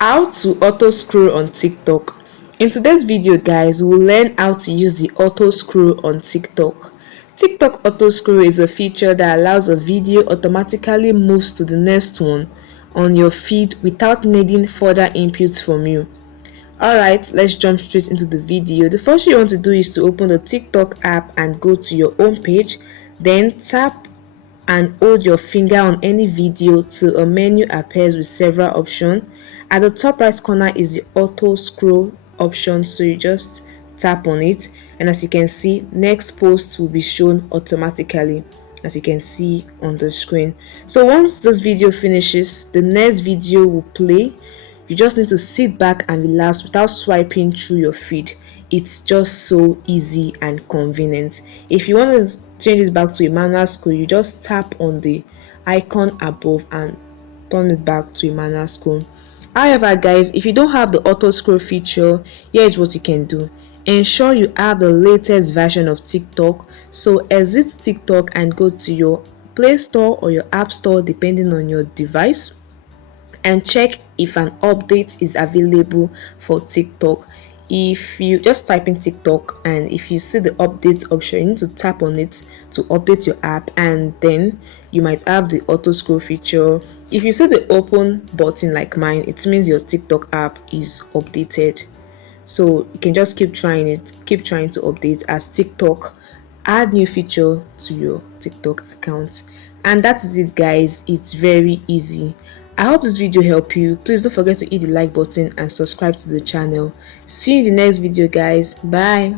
How to auto scroll on TikTok. In today's video, guys, we'll learn how to use the auto scroll on TikTok. TikTok auto scroll is a feature that allows a video automatically moves to the next one on your feed without needing further inputs from you. Alright, let's jump straight into the video. The first thing you want to do is to open the TikTok app and go to your home page, then tap and hold your finger on any video till a menu appears with several options. At the top right corner is the auto scroll option, so you just tap on it, and as you can see, next post will be shown automatically, as you can see on the screen. So once this video finishes, the next video will play. You just need to sit back and relax without swiping through your feed. It's just so easy and convenient. If you want to change it back to a manual scroll, you just tap on the icon above and turn it back to a manual scroll. However, guys, if you don't have the auto scroll feature, here is what you can do. Ensure you have the latest version of TikTok. So exit TikTok and go to your Play Store or your App Store depending on your device, and check if an update is available for TikTok. If you just type in TikTok and if you see the update option, you need to tap on it to update your app, and then you might have the auto scroll feature. If you see the open button like mine, it means your TikTok app is updated. So you can just keep trying to update as TikTok add new feature to your TikTok account. And that is it, guys. It's very easy. I hope this video helped you. Please don't forget to hit the like button and subscribe to the channel. See you in the next video, guys. Bye.